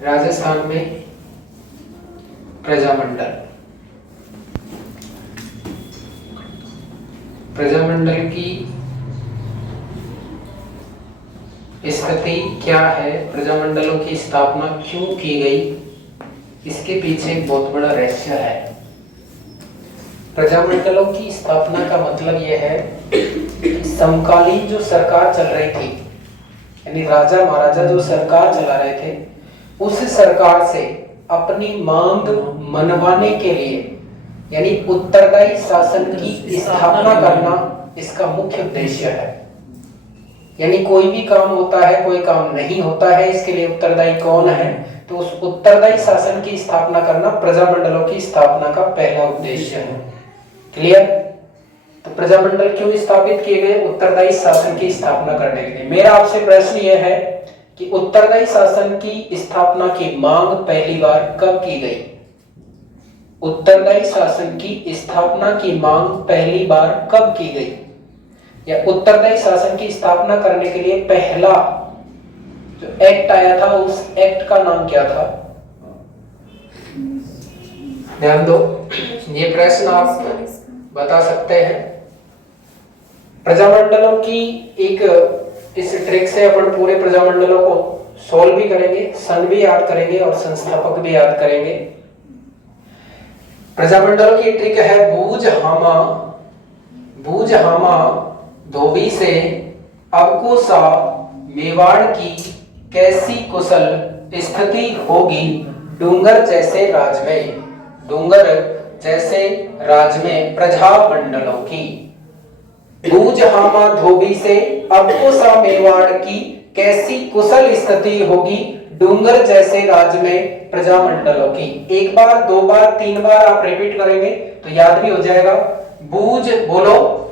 राजस्थान में प्रजामंडल। प्रजामंडल की स्थिति क्या है, प्रजामंडलों की स्थापना क्यों की गई, इसके पीछे एक बहुत बड़ा रहस्य है। प्रजामंडलों की स्थापना का मतलब यह है कि समकालीन जो सरकार चल रही थी, यानी राजा महाराजा जो सरकार चला रहे थे, उस सरकार से अपनी मांग मनवाने के लिए, यानी उत्तरदायी शासन की स्थापना करना इसका मुख्य उद्देश्य है। यानी कोई भी काम होता है, कोई काम नहीं होता है, इसके लिए उत्तरदायी कौन है, तो उस उत्तरदायी शासन की स्थापना करना प्रजामंडलों की स्थापना का पहला उद्देश्य है। क्लियर? तो प्रजामंडल क्यों स्थापित किए गए? उत्तरदायी शासन की स्थापना करने के लिए। मेरा आपसे प्रश्न यह है कि उत्तरदायी शासन की स्थापना की मांग पहली बार कब की गई? उत्तरदायी शासन की स्थापना की मांग पहली बार कब की गई, या उत्तरदायी शासन की स्थापना करने के लिए पहला जो एक्ट आया था, उस एक्ट का नाम क्या था? ध्यान दो, ये प्रश्न आप बता सकते हैं। प्रजामंडलों की एक इस ट्रिक से अपन पूरे प्रजामंडलों को सॉल्व भी करेंगे, सन भी याद करेंगे और संस्थापक भी याद करेंगे। प्रजामंडलों की ट्रिक है बूझ हामा धोबी से अबकोसा मेवाड़ की कैसी कुशल स्थिति होगी डूंगर जैसे राज में, डूंगर जैसे राज में प्रजामंडलों की। बूझ हामा धोबी से अबकोसा मेवाड़ की कैसी कुशल स्थिति होगी डूंगर जैसे राज में प्रजामंडलों की। एक बार, दो बार, तीन बार आप रिपीट करेंगे तो याद भी हो जाएगा।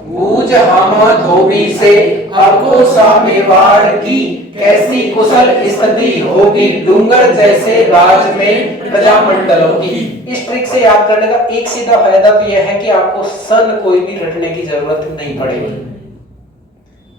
बूझ हामा धोबी से अबकोसा मेवाड़ की कैसी कुशल स्थिति होगी डूंगर जैसे राज में प्रजामंडलों की। इस ट्रिक से याद करने का एक सीधा फायदा तो यह है कि आपको सन कोई भी रटने की जरूरत नहीं पड़ेगी,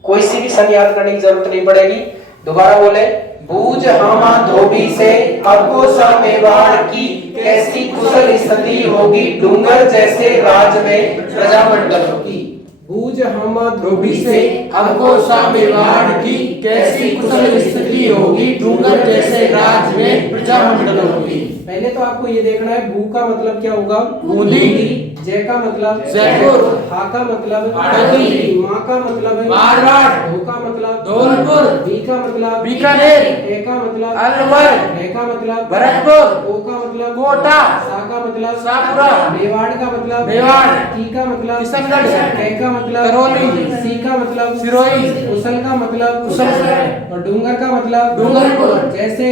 कोई सी भी सन याद करने की जरूरत नहीं पड़ेगी। दोबारा बोले, बूझ हामा धोबी से अबकोसा मेवाड़ की कैसी कुशल स्थिति होगी डूंगर जैसे राज में प्रजामंडलों की। बूझ हामा धोबी से अबकोसा मेवाड़ की कैसी कुशल स्थिति होगी डूंगर जैसे राज में प्रजामंडलों की। पहले तो आपको ये देखना है, बू का मतलब क्या होगा? बूंदी। जय का मतलब जयपुर। हा का मतलब हरदोई। मा का मतलब मारवाड़। धो का मतलब धौलपुर। बी का मतलब बीकानेर। ए का मतलब अलवर। भे का मतलब भरतपुर। ओ का मतलब कोटा। सा का मतलब सापुरा। मेवाड़ का मतलब मेवाड़। टी का मतलब किशनगढ़। कै का मतलब करौली। सी का मतलब सिरोही। कुशल का मतलब कुशलगढ़। और डूंगर का मतलब डूंगरपुर। जैसे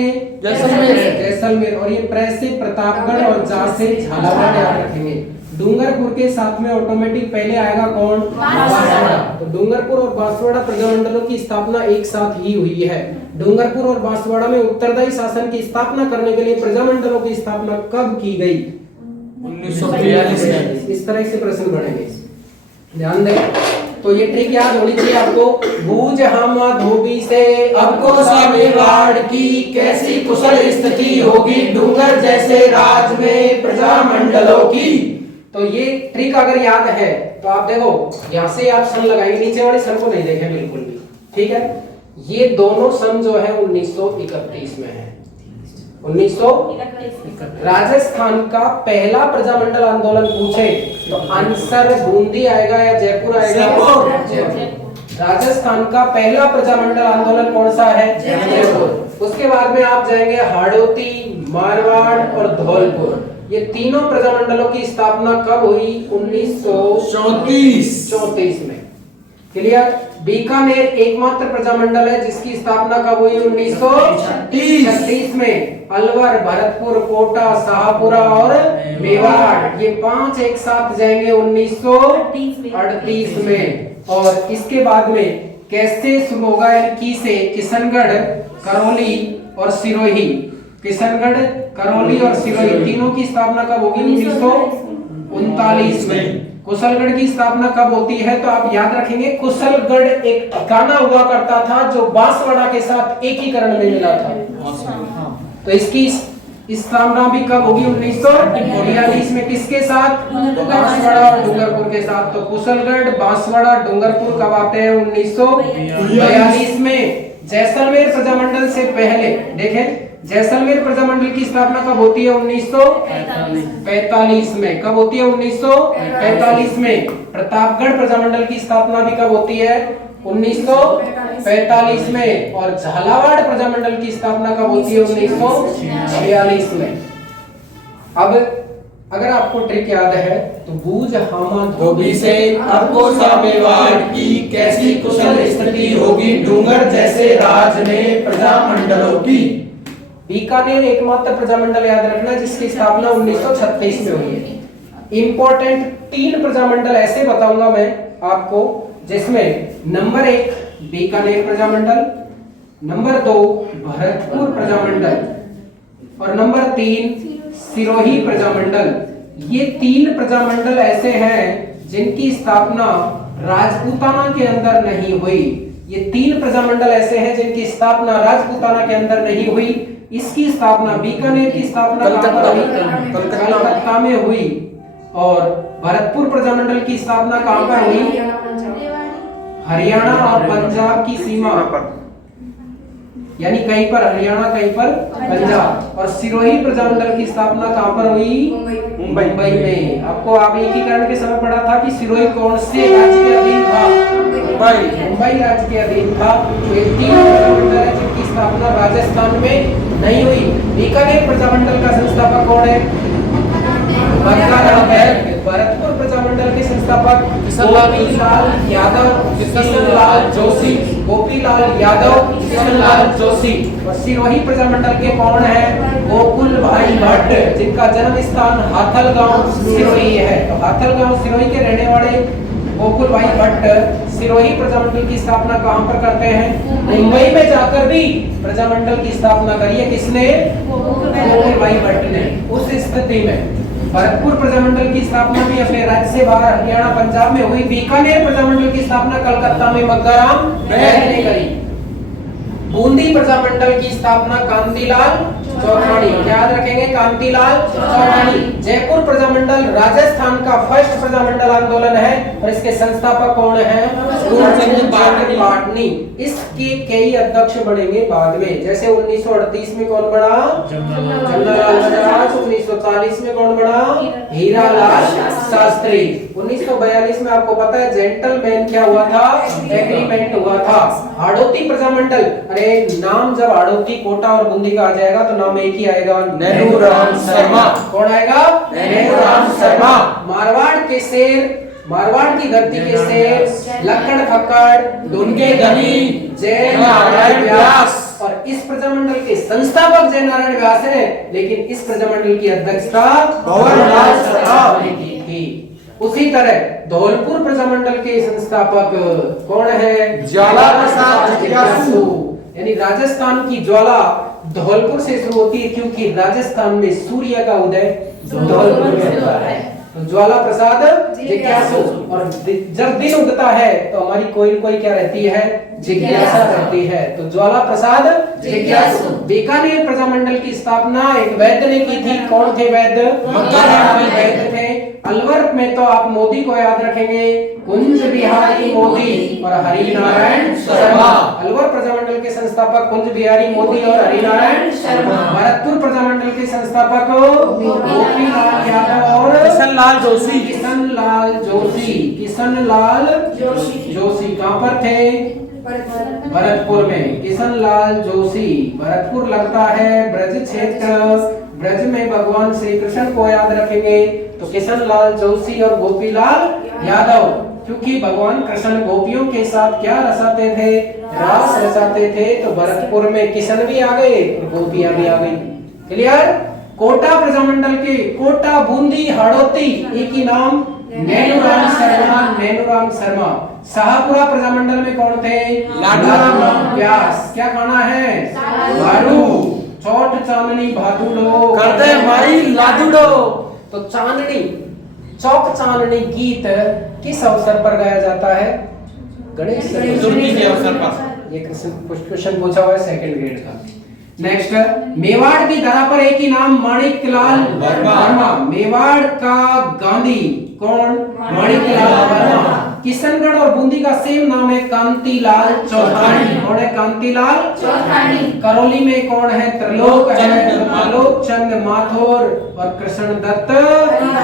जैसलमेर। और ये प्र से प्रतापगढ़ और जा से झालावाड़ याद रखेंगे। डूंगरपुर के साथ में ऑटोमेटिक पहले आएगा कौन? बांसवाड़ा। तो डूंगरपुर और बांसवाड़ा प्रजामंडलों की स्थापना एक साथ ही हुई है। डूंगरपुर और बांसवाड़ा में उत्तरदायी शासन की स्थापना करने के लिए प्रजामंडलों की स्थापना कब की गई? 1942 में। इस तरह से प्रश्न बनेंगे, ध्यान दें। तो ये ट्रिक याद होनी चाहिए आपको। बूझ हामा धोबी से अबकोसा मेवाड़ की कैसी कुशल स्थिति होगी डूंगर जैसे राज में प्रजामंडलों की। तो ये ट्रिक अगर याद है तो आप देखो, यहाँ से आप सन लगाएंगे, नीचे वाली सन को नहीं देखें बिल्कुल भी, ठीक है। ये दोनों सन जो है 1931 में है। 1931। राजस्थान का पहला प्रजामंडल आंदोलन पूछे तो आंसर बूंदी आएगा या जयपुर आएगा? जयपुर। राजस्थान का पहला प्रजामंडल आंदोलन कौन सा है? जयपुर। उसके बाद में आप जाएंगे हाड़ौती, मारवाड़ और धौलपुर। ये तीनों प्रजामंडलों की स्थापना कब हुई? 1934 में। क्लियर? बीकानेर एकमात्र प्रजामंडल है जिसकी स्थापना कब हुई? 1936 में। अलवर, भरतपुर, कोटा, शाहपुरा और मेवाड़, ये पांच एक साथ जाएंगे 1938 में। और इसके बाद में कैसे शुरू होगा? की से किशनगढ़, करौली और सिरोही। किशनगढ़, करौली और सिरोही तीनों की स्थापना कब होगी? 1939 में। कुशलगढ़ की स्थापना कब होती है? तो आप याद रखेंगे, कुशलगढ़ एक ठिकाना हुआ करता था जो बांसवाड़ा के साथ एकीकरण में मिला था। तो इसकी स्थापना भी कब होगी? 1942 में। किसके साथ? बांसवाड़ा और डूंगरपुर के साथ। तो कुशलगढ़, बांसवाड़ा, डूंगरपुर कब आते हैं? 1942 में। जैसलमेर प्रजामंडल से पहले देखें, जैसलमेर प्रजामंडल की स्थापना कब होती है? 1945 में। कब होती है? 1945 में। प्रतापगढ़ प्रजामंडल की स्थापना भी कब होती है? 1945 में। और झालावाड़ प्रजामंडल की स्थापना कब होती है? 1946 में। अब अगर आपको ट्रिक याद है तो बूझ हामा धोबी से अरकोसा मेवाड़ की कैसी कुशल स्थिति होगी डूंगर जैसे राज में प्रजामंडलों की। बीकानेर एकमात्र प्रजामंडल याद रखना जिसकी स्थापना 1936 में हुई है। इंपॉर्टेंट 3 प्रजामंडल ऐसे बताऊंगा मैं आपको जिसमें नंबर 1 बीकानेर प्रजामंडल, नंबर 2 भरतपुर प्रजामंडल और नंबर 3 सिरोही प्रजामंडल। ये 3 प्रजामंडल ऐसे हैं जिनकी स्थापना राजपूताना के अंदर नहीं हुई। ये 3 प्रजामंडल ऐसे हैं जिनकी स्थापना राजपूताना के अंदर नहीं हुई। इसकी स्थापना बीकानेर की स्थापना कलकत्ता में हुई और भरतपुर प्रजामंडल की स्थापना कहां पर हुई? हरियाणा और पंजाब की सीमा पर, यानी कहीं पर हरियाणा कहीं पर पंजाब। और सिरोही प्रजामंडल की स्थापना कहां पर हुई? मुंबई में। आपको आधुनिकीकरण के समय पढ़ा था कि सिरोही कौन से राज्य के अधीन था? मुंबई राज्य के अधीन था। तो ये 3 प्रजामंडल है जिनकी स्थापना राजस्थान में नहीं हुई। बीकानेर प्रजामंडल का संस्थापक कौन है? भरतपुर प्रजामंडल के संस्थापक गोपीलाल यादव, किशनलाल जोशी, गोपीलाल यादव, किशनलाल जोशी। और सिरोही प्रजामंडल के कौन है? गोकुल भाई भट्ट, जिनका जन्म स्थान हाथलगांव सिरोही है। तो हाथलगांव सिरोही के रहने वाले गोकुल भाई भट्ट सिरोही प्रजामंडल की स्थापना कहां पर करते हैं? मुंबई में जाकर भी प्रजामंडल की स्थापना करी है। किसने? गोकुल भाई भट्ट ने। उस स्थिति में भरतपुर प्रजामंडल की स्थापना भी अपने राज्य से बाहर हरियाणा पंजाब में हुई। बीकानेर प्रजामंडल की स्थापना कलकत्ता में मक्काराम बैग ने करी। बूंदी प्रजामंडल की स्थापना कांतिलाल चौहानी, याद रखेंगे कांतिलाल चौहानी। जयपुर प्रजामंडल राजस्थान का फर्स्ट प्रजामंडल आंदोलन है और इसके संस्थापक कौन है? सूरजचंद्र पाटनी। इसके कई अध्यक्ष बनेंगे बाद में, जैसे 1938 में कौन बना? जमनालाल बजाज। 1940 में कौन बना? हीरालाल शास्त्री। 1942 में आपको पता है जेंटलमैन क्या हुआ था? एग्रीमेंट हुआ था। हाड़ौती प्रजामंडल, अरे नाम जब हाड़ौती, कोटा और बूंदी का आ जाएगा तो नाम एक ही आएगा, नेहरू राम शर्मा। कौन आएगा? नेहरू राम शर्मा। मारवाड़ के शेर, मारवाड़ की धरती के शेर लक्कड़ फक्कड़, ढूंढके धनी, जय नारायण व्यास। और इस प्रजामंडल के संस्थापक जय नारायण व्यास है, लेकिन इस प्रजामंडल की अध्यक्षता भंवरलाल शर्मा ने की थी। उसी तरह धौलपुर प्रजामंडल के संस्थापक कौन है? ज्वाला प्रसाद जिज्ञासु। यानी राजस्थान की ज्वाला धौलपुर से शुरू होती है क्योंकि राजस्थान में सूर्य का उदय धौलपुर में होता है। तो ज्वाला प्रसाद जिज्ञासु। और जब दिन उगता है तो हमारी कोई कोई क्या रहती है? जिज्ञासा रहती है। तो ज्वाला प्रसाद जिज्ञासु। बीकानेर प्रजामंडल की स्थापना एक वैद्य ने की थी। कौन थे वैद्य? मक्काराम वैद्य थे। अलवर में तो आप मोदी को याद रखेंगे, कुंज बिहारी मोदी और हरिनारायण शर्मा। अलवर प्रजामंडल के संस्थापक कुंज बिहारी मोदी और हरिनारायण शर्मा। भरतपुर प्रजामंडल के संस्थापक गोपीलाल यादव और किशनलाल जोशी। किशनलाल जोशी, किशनलाल जोशी कहां पर थे? भरतपुर में। किशनलाल जोशी। भरतपुर लगता है ब्रज क्षेत्र। ब्रज में भगवान श्री कृष्ण को याद रखेंगे तो किशनलाल जोशी और गोपीलाल यादव, क्योंकि भगवान कृष्ण गोपियों के साथ क्या रचाते थे? रास रचाते थे। तो भरतपुर में किशन भी आ गए और गोपियां भी आ गई। क्लियर? कोटा प्रजामंडल के कोटा, बूंदी, हाड़ौती एक ही नाम, नैनूराम शर्मा। नैनूराम शर्मा। शाहपुरा प्रजामंडल में कौन थे? लाडूराम व्यास। क्या खाना है? भाडू। चौट चांदनी भादुड़ो कर दे भाई लाडूडो। तो चांदनी, चौक चांदनी गीत किस अवसर पर गाया जाता है? गणेश चतुर्थी के अवसर पर। ये क्वेश्चन पूछा हुआ है 2nd ग्रेड का। नेक्स्ट, मेवाड़ की धरा पर एक ही नाम माणिकलाल वर्मा। मेवाड़ का गांधी कौन? माणिकलाल वर्मा। किशनगढ़ और बूंदी का सेम नाम है कांतिलाल चौधारी। कौन है? कांतिलाल चौधारी। करौली में कौन है? त्रिलोक चंद माथुर और कृष्ण दत्त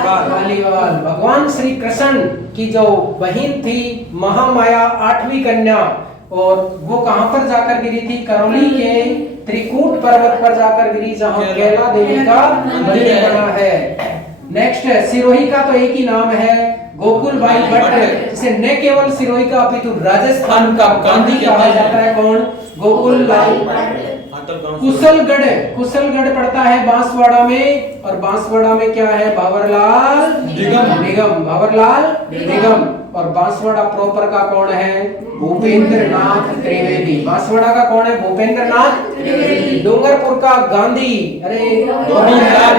पालीवाल। भगवान श्री कृष्ण की जो बहन थी महामाया, 8वीं कन्या, और वो कहां पर जाकर गिरी थी? करौली के त्रिकूट पर्वत पर जाकर गिरी, जहां कैला देवी का मंदिर बना है। नेक्स्ट, सिरोही का तो एक ही नाम है गोकुलबाई भट्ट, जिसे न केवल सिरोही का अपितु राजस्थान का गांधी कहा जाता है। कौन? गोकुलबाई भट्ट। कुशलगढ़ पड़ता है बांसवाड़ा में, और बांसवाड़ा में क्या है? भंवरलाल निगम। भंवरलाल निगम। और बांसवाड़ा प्रॉपर का कौन है? भूपेंद्र नाथ त्रिवेदी। बांसवाड़ा का कौन है? भूपेंद्र नाथ त्रिवेदी। डूंगरपुर का गांधी, अरे भोगीलाल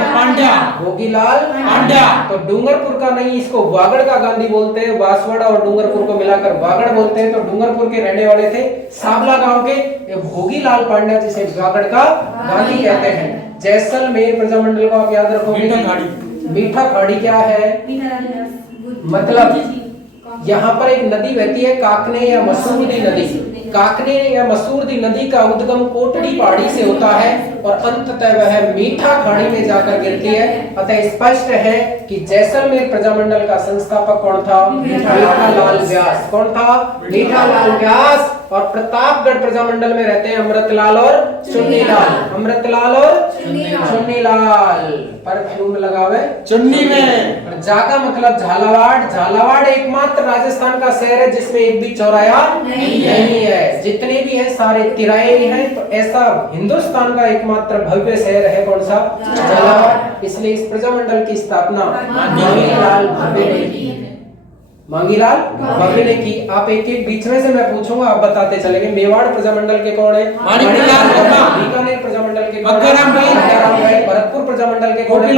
पांड्या। तो डूंगरपुर का नहीं, इसको वागड़ का गांधी बोलते हैं। बांसवाड़ा और डूंगरपुर को मिलाकर वागड़ बोलते हैं। तो डूंगरपुर के रहने वाले थे, साबला गांव के, ये भोगीलाल पांड्या, जिसे वागड़ का गांधी कहते हैं। जैसलमेर प्रजामंडल को आप याद रखोगे। मीठा खाड़ी क्या है? मतलब यहाँ पर एक नदी बहती है, काकने या मसूरदी नदी। काकने या मसूरदी नदी का उद्गम कोटड़ी पहाड़ी से होता है और अंततः वह मीठा खाड़ी में जाकर गिरती है। अतः स्पष्ट है कि जैसलमेर प्रजामंडल का संस्थापक कौन था? मीठालाल व्यास। कौन था? मीठालाल व्यास। और प्रतापगढ़ प्रजामंडल में रहते हैं अमृतलाल और चुन्नीलाल। अमृतलाल और चुन्नीलाल। परफ्यूम लगावे चुन्नी में। और जागा मतलब झालावाड़। झालावाड़ एकमात्र राजस्थान का शहर है जिसमें एक भी चौराहा नहीं है। जितने भी है सारे तिराए हैं। तो ऐसा हिंदुस्तान का एकमात्र भव्य शहर है कौन सा? झालावाड़। इसलिए इस प्रजामंडल की स्थापना मांगीलाल भव्य ने की। मांगीलाल भव्य ने की। आप एक एक बीच में से मैं पूछूंगा, आप बताते चलेंगे। मेवाड़ प्रजामंडल के कौन है? माणिकलाल वर्मा। बीकानेर प्रजामंडल के कौन है? भरतपुर प्रजामंडल के कौन है?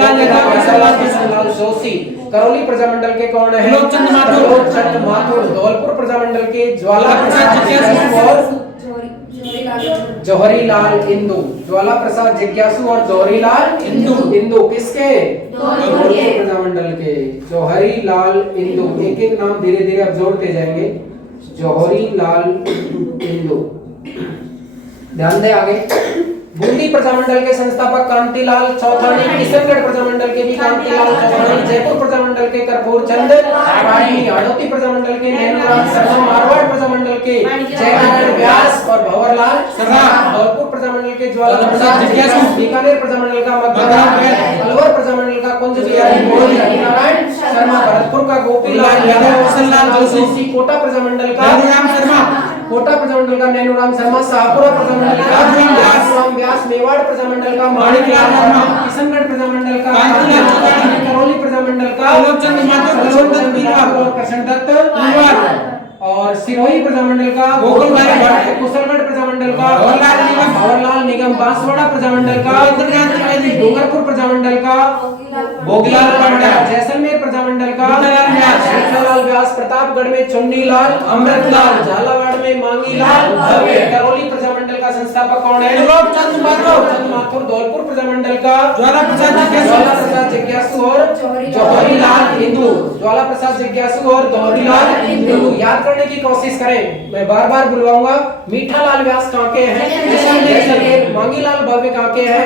जोशी। करौली प्रजामंडल के कौन है? त्रिलोकचंद माथुर। धौलपुर प्रजामंडल के ज्वाला प्रसाद और जौहरीलाल इंदु। ज्वाला प्रसाद जिज्ञासु और जौहरीलाल इंदु किसके? धौलपुर प्रजामंडल के। जौहरीलाल इंदु। एक एक नाम धीरे धीरे आप जोड़ते जाएंगे। जौहरीलाल इंदु। ध्यान दे आगे। बूंदी प्रजामंडल के संस्थापक कांतिलाल चौधारी। किशनगढ़ प्रजामंडल के भी कांतिलाल चौधारी। जयपुर प्रजामंडल के कर्पूर चंद पाटनी। हाड़ौती प्रजामंडल के नैनलाल शर्मा। मारवाड़ प्रजामंडल के जयनारायण व्यास और भंवरलाल शर्मा। धौलपुर प्रजामंडल के ज्वाला प्रसाद जिज्ञासु। बीकानेर प्रजामंडल का मगधराम। अलवर प्रजामंडल का कुंज बिहारी मोदी हरिनारायण शर्मा। भरतपुर का गोपीलाल यादव। कौशललाल जोशी। कोटा प्रजामंडल का नैनूराम शर्मा। कोटा प्रजामंडल का नैनूराम शर्मा। शाहपुरा प्रजामंडल का व्यास। मेवाड़ प्रजामंडल का माणिकलाल वर्मा। किशनगढ़ प्रजामंडल का कांतिलाल चौधारी। करौली प्रजामंडल का और कृष्ण दत्त पालीवाल। और सिरोही प्रजामंडल का गोकुलबाई भट्ट। कुशलगढ़ प्रजामंडल का भंवरलाल निगम। बांसवाड़ा प्रजामंडल का डूंगरपुर प्रजामंडल का भोगीलाल पांड्या। जैसलमेर प्रजामंडल का मीठालाल व्यास। प्रतापगढ़ में चुन्नीलाल अमृतलाल। झालावाड़ में मांगीलाल भव्य। करौली प्रजामंडल का संस्थापक कौन है? त्रिलोकचंद माथुर। धौलपुर प्रजामंडल का ज्वाला प्रसाद जिज्ञासु और जौहरीलाल इंदु। ज्वाला प्रसाद जिज्ञासु और जौहरीलाल इंदु। याद करने की कोशिश करें, मैं बार बार बुलवाऊंगा। मीठालाल व्यास कहाँ के हैं? मांगीलाल भव्य कहाँ के हैं?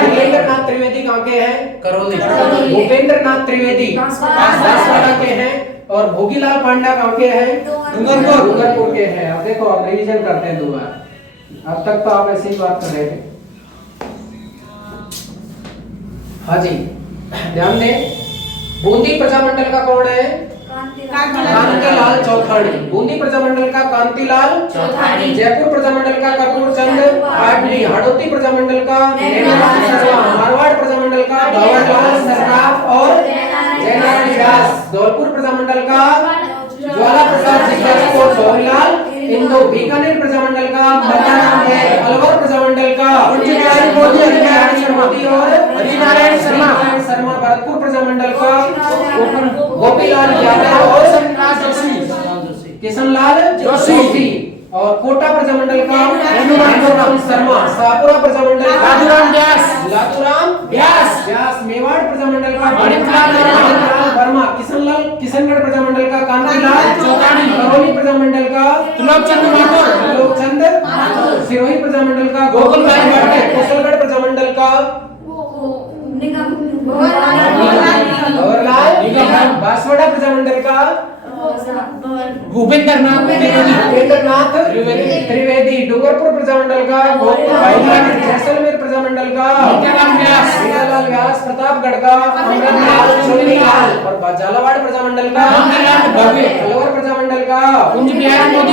भूपेंद्र नाथ त्रिवेदी कहाँ के हैं? करौली। भूपेंद्र नाथ त्रिवेदी बांसवाड़ा के हैं। और भोगीलाल पांड्या कहाँ के हैं? डूंगरपुर के हैं। अब देखो, आप रिवीजन करते हैं 2 बार। अब तक तो आप ऐसे ही बात कर रहे थे। हाँ जी, ध्यान दें। बूंदी प्रजामंडल का कौन है? कांतिलाल चौधारी। बूंदी प्रजामंडल का कांतिलाल चौधारी। जयपुर प्रजामंडल का कर्पूर चंद पाटनी। हाड़ौती प्रजामंडल का नैनूराम शर्मा। मारवाड़ प्रजामंडल का भंवरलाल सर्राफ और जयनारायण व्यास। धौलपुर प्रजामंडल का ज्वाला प्रसाद जिज्ञासु और जौहरीलाल इंदु। बीकानेर प्रजामंडल का मगधराम है। अलवर प्रजामंडल का मोदी हरिनारायण शर्मा। भरतपुर प्रजामंडल का गोपीलाल यादव और किशनलाल जोशी। और कोटा प्रजामंडल का नैनूराम शर्मा। शाहपुरा प्रजामंडल का लादूराम व्यास। लादूराम व्यास। व्यास। मेवाड़ प्रजामंडल का माणिकलाल वर्मा। किशनगढ़ प्रजामंडल का कांतिलाल चौटानी। करौली प्रजामंडल का त्रिलोकचंद माथुर। त्रिलोकचंद। सिरोही प्रजामंडल का गोकुल भाई भट्टे। कुशलगढ़ प्रजामंडल का गौरलाल निगम। बांसवाड़ा प्रजामंडल का भूपेंद्र नाथ त्रिवेदी। उपेंद्रनाथ त्रिवेदी। डूंगरपुर प्रजामंडल का गोकुल भाई भट्टे। जैसलमेर प्रजामंडल का मीठालाल व्यास। मीठालाल व्यास। प्रतापगढ़ का अमृतलाल चुन्नीलाल। और झालावाड़ प्रजामंडल का मोहनलाल भव्य। अलवर प्रजामंडल का कुंज बिहारी मोदी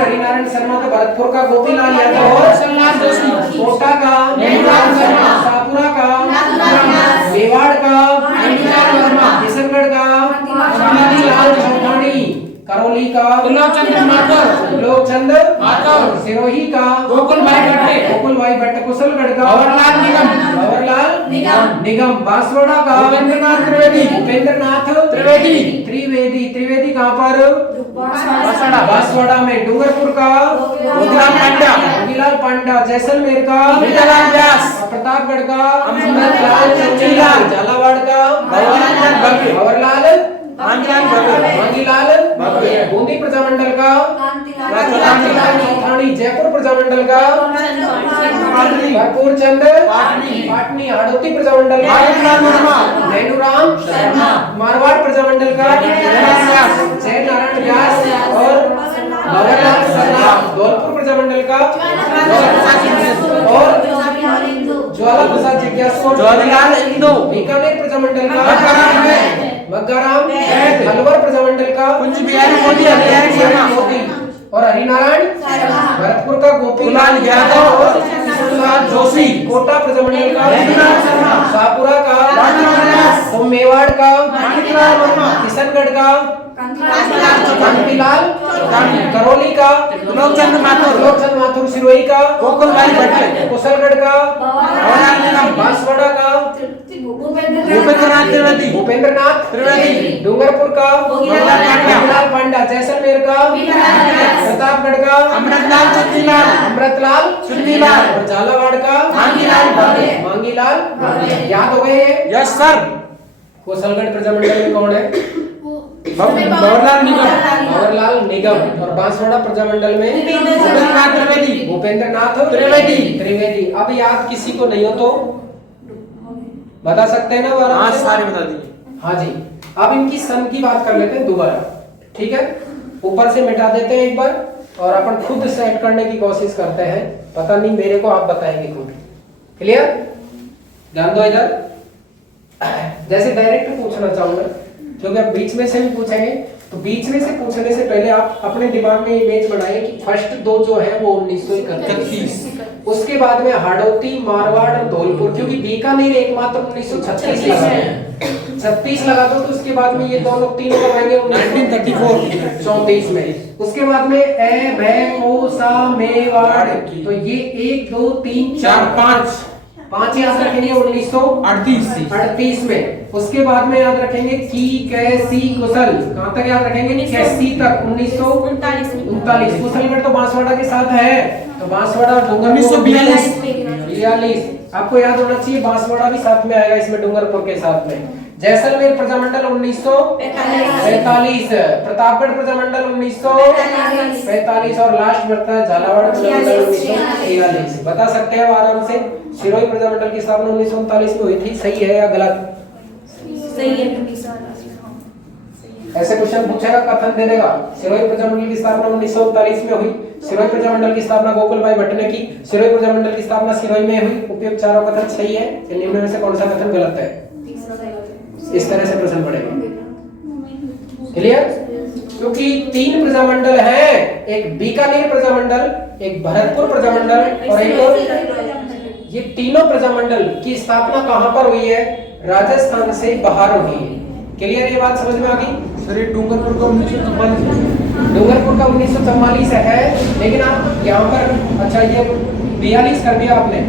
हरिनारायण शर्मा। तो भरतपुर का गोपीलाल यादव। और शंकर जोशी। कोटा का नेमिलाल शर्मा। शाहपुरा का मेवाड़ का माणिकलाल वर्मा। किशनगढ़ का कांतिलाल चौटानी। करौली का त्रिलोकचंद माथुर। लोकचंद माथुर। सिरोही का गोकुल भाई भट्टे। गोकुल भाई भट्ट। कुशलगढ़ का गौरलाल निगम। गौरलाल निगम। बांसवाड़ा का भूपेंद्रनाथ त्रिवेदी। उपेंद्रनाथ त्रिवेदी। त्रिवेदी कहाँ पर? बांसवाड़ा। बांसवाड़ा में। डूंगरपुर का मोतीलाल पांड्या। मोतीलाल पांड्या। जैसलमेर का मीठालाल व्यास। प्रतापगढ़ का अमृतलाल चौटीलाल। झालावाड़ का गौरलाल भव्य। गौरलाल मांगीलाल भव्य। मांगीलाल भव्य। बूंदी प्रजामंडल का कांतिलाल चौठानी। जयपुर प्रजामंडल का कर्पूर चंद पाटनी। हाड़ौती प्रजामंडल का माणिकलाल वर्मा। नैनूराम शर्मा। मारवाड़ प्रजामंडल का जय नारायण व्यास। और गौरलाल शर्मा। धौलपुर प्रजामंडल का और ज्वाला प्रसाद जिज्ञासु। और जवाहरलाल इंदो। बीकानेर प्रजामंडल का मक्काराम। अलवर प्रजामंडल का कुंज बिहारी मोदी हरिनारायण शर्मा। और हरिनारायण भरतपुर का गोपीलाल यादव। और किशनलाल जोशी। कोटा प्रजामंडल का नेमिलाल शर्मा। शाहपुरा का लादूराम व्यास। और मेवाड़ का माणिकलाल वर्मा। किशनगढ़ का कांतिलाल करौली का त्रिलोकचंद माथुर। त्रिलोकचंद माथुर। सिरोही का गोकुल भाई भट्टे। कुशलगढ़ का गौरलाल निगम। बांसवाड़ा का भूपेंद्रनाथ त्रिवेदी। भूपेंद्रनाथ त्रिवेदी। डूंगरपुर का मोतीलाल पांड्या। मोतीलाल पांड्या। जैसलमेर का प्रतापगढ़ का अमृतलाल चुन्नीलाल। अमृतलाल चुन्नीलाल। और झालावाड़ का मांगीलाल भव्य। मांगीलाल। याद हो गए? Yes sir. कुशलगढ़ प्रजामंडल में कौन है? गौरलाल निगम। गौरलाल निगम। और बांसवाड़ा प्रजामंडल में भूपेंद्रनाथ त्रिवेदी। भूपेंद्रनाथ त्रिवेदी। अब याद किसी को नहीं हो तो बता सकते हैं ना? वो आराम हाँ से? सारे बता दीजिए। हाँ जी। अब इनकी सन की बात कर लेते हैं दोबारा। ठीक है, ऊपर से मिटा देते हैं एक बार और अपन खुद सेट करने की कोशिश करते हैं। पता नहीं, मेरे को आप बताएंगे खुद। क्लियर? ध्यान दो इधर। जैसे डायरेक्ट पूछना चाहूंगा, क्योंकि आप बीच में से भी पूछेंगे, तो बीच में से पूछने से पहले आप अपने दिमाग में इमेज बनाइए कि फर्स्ट दो जो है वो 1931, उसके बाद में हाड़ौती, मारवाड़ और धौलपुर, क्योंकि बीकानेर एकमात्र 1936 लगा है। 36 लगा दो तो उसके बाद में ये दोनों तीनों कब आएंगे? 1934 34 में। उसके बाद में ए भै को सा मेवाड़, तो ये 1 2 3 4 5 याद रखेंगे 1938 में। उसके बाद में याद रखेंगे की कैसी कुशल, कहां तक याद रखेंगे? कैसी तक 1939। कुशलगढ़ तो बांसवाड़ा के साथ है, तो बांसवाड़ा डूंगरपुर 1942। आपको याद होना चाहिए बांसवाड़ा भी साथ में आएगा इसमें डूंगरपुर के साथ में। जैसलमेर प्रजामंडल 1945, प्रतापगढ़ प्रजामंडल 1945 और लास्ट बढ़ता है झालावाड़ प्रजामंडल 1943। बता सकते हैं आराम से। सिरोही प्रजामंडल की स्थापना 1939 में हुई थी, सही है या गलत? सही है। ऐसे क्वेश्चन पूछेगा, कथन दे देगा। सिरोही प्रजामंडल की स्थापना 1939 में हुई। सिरोही प्रजामंडल की स्थापना गोकुल भाई भट्ट ने की। सिरोही प्रजामंडल की स्थापना सिरोही में हुई। उपयुक्त चारों कथन सही है। निम्न में से कौन सा कथन गलत है? इस तरह से प्रश्न पड़ेगा। क्लियर? क्योंकि 3 प्रजामंडल है, एक बीकानेर प्रजामंडल, एक भरतपुर प्रजामंडल और एक, ये तीनों प्रजामंडल की स्थापना कहां पर हुई है? राजस्थान से बाहर हुई है। क्लियर? ये बात समझ में आ गई? सर ये डूंगरपुर का 1944। डूंगरपुर का 1944 है, लेकिन आप यहाँ पर अच्छा ये 42 कर दिया आपने।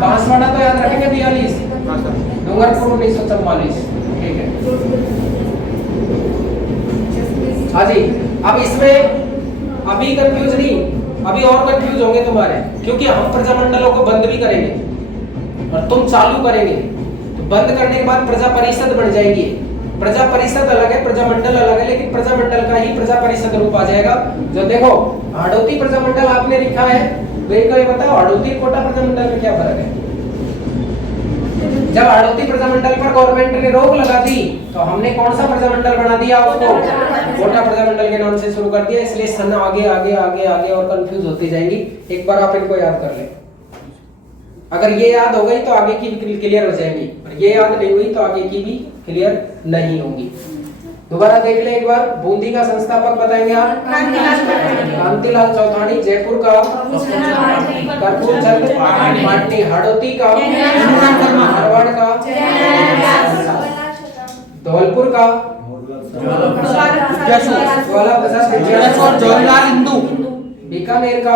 बांसवाड़ा तो याद रखेंगे 42, डूंगरपुर 1944। ठीक है, हाँ जी। अब इसमें अभी कंफ्यूज नहीं, अभी और कंफ्यूज होंगे तुम्हारे, क्योंकि हम प्रजामंडलों को बंद भी करेंगे और तुम चालू करेंगे। तो बंद करने के बाद प्रजा परिषद बन जाएगी। प्रजा परिषद अलग है, प्रजामंडल अलग है, लेकिन प्रजामंडल का ही प्रजा परिषद रूप आ जाएगा। जो देखो हाड़ौती प्रजामंडल आपने लिखा है, तो ये बताओ हाड़ौती कोटा प्रजामंडल में क्या फर्क है? जब हाड़ौती प्रजामंडल पर गवर्नमेंट ने रोक लगा दी तो हमने कौन सा प्रजामंडल बना दिया उसको? कोटा प्रजामंडल के नाम से शुरू कर दिया। इसलिए सन आगे आगे आगे आगे और कंफ्यूज होती जाएंगी। एक बार आप इनको याद कर लें। अगर ये याद हो गई तो आगे की भी क्लियर हो जाएंगी, और ये याद नहीं हुई तो आगे की भी क्लियर नहीं होंगी। दोबारा देख ले एक बार। बूंदी का संस्थापक बताएंगे आप? कांतिलाल चौधारी। जयपुर का? कर्पूर चंद पाटनी। हाड़ौती का? मारवाड़ का? धौलपुर का? ज्वाला प्रसाद विद्यासागर। जवाहरलाल नेहरू। बीकानेर का?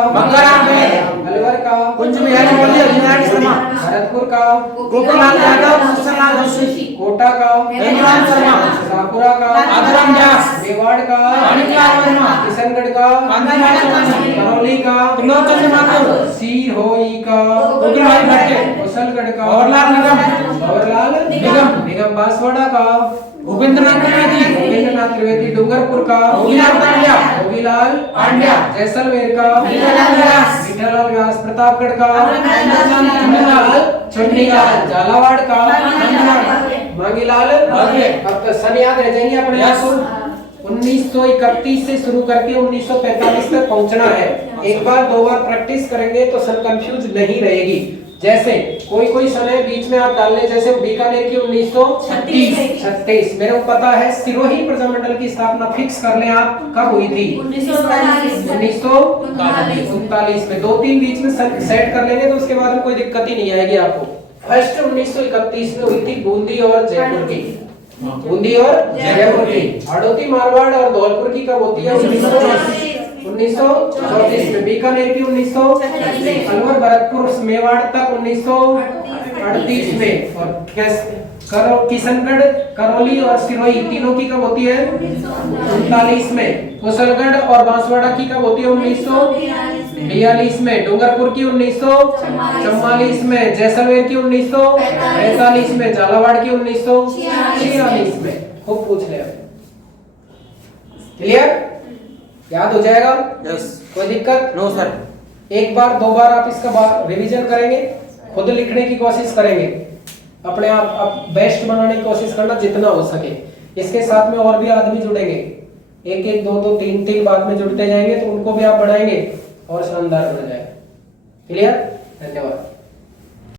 अलवर का? कुंज बिहारी बोले अभिनाश शर्मा। भरतपुर का? गोपाल यादव। सुसनलाल जोशी। कोटा का? रघुराम शर्मा। सापुरा का? आदराम व्यास। मेवाड़ का? माणिकलाल वर्मा। किशनगढ़ का? कांतिलाल चौधरी। करौली का? त्रिलोचन माथुर। सिरोही का? गोविंदभाई भट्टे। कुशलगढ़ का? जवाहरलाल निगम। जवाहरलाल निगम। बांसवाड़ा का? भूपेंद्रनाथ त्रिवेदी। भूपेंद्रनाथ त्रिवेदी। डूंगरपुर का? भोगीलाल पांड्या। भोगीलाल पांड्या। जैसलमेर का? विठललाल व्यास। विठललाल व्यास। प्रतापगढ़ का? चुन्नीलाल। चुन्नीलाल। झालावाड़ का? मांगीलाल। बघेल। अब तो सन याद रह जाएंगे अपने आप को। 1931 से शुरू करके 1945 तक पहुंचना है। एक बार दो बार प्रैक्टिस करेंगे तो सन कंफ्यूज नहीं रहेगी। जैसे कोई कोई सन है बीच में आप डाल लें, जैसे बीकानेर की 1936। मेरे को पता है। सिरोही प्रजामंडल की स्थापना फिक्स कर लें आप, कब हुई थी? 1939 में। 2-3 बीच में सेट कर लेंगे तो उसके बाद में कोई दिक्कत ही नहीं आएगी आपको। फर्स्ट 1931 में हुई थी बूंदी और जयपुर की। बूंदी और जयपुर की। हाड़ौती मारवाड़ और धौलपुर की कब होती है? 1934 में। बीकानेर की 1936। अलवर भरतपुर मेवाड़ तक 1938 में। और किशनगढ़ करौली और सिरोही तीनों की कब होती है? 39 में। कुशलगढ़ और बांसवाड़ा की कब होती है? 1942 में। डूंगरपुर की 1944 में। जैसलमेर की 1945 में। झालावाड़ की 1946 में। खूब पूछ ले। क्लियर? याद हो जाएगा? यस। कोई दिक्कत? No sir. एक बार दो बार आप इसका रिवीजन करेंगे, खुद लिखने की कोशिश करेंगे, अपने आप बेस्ट बनाने की कोशिश करना जितना हो सके। इसके साथ में और भी आदमी जुड़ेंगे, एक एक दो दो तीन तीन बाद में जुड़ते जाएंगे तो उनको भी आप बढ़ाएंगे और शानदार बन जाएगा। क्लियर? धन्यवाद।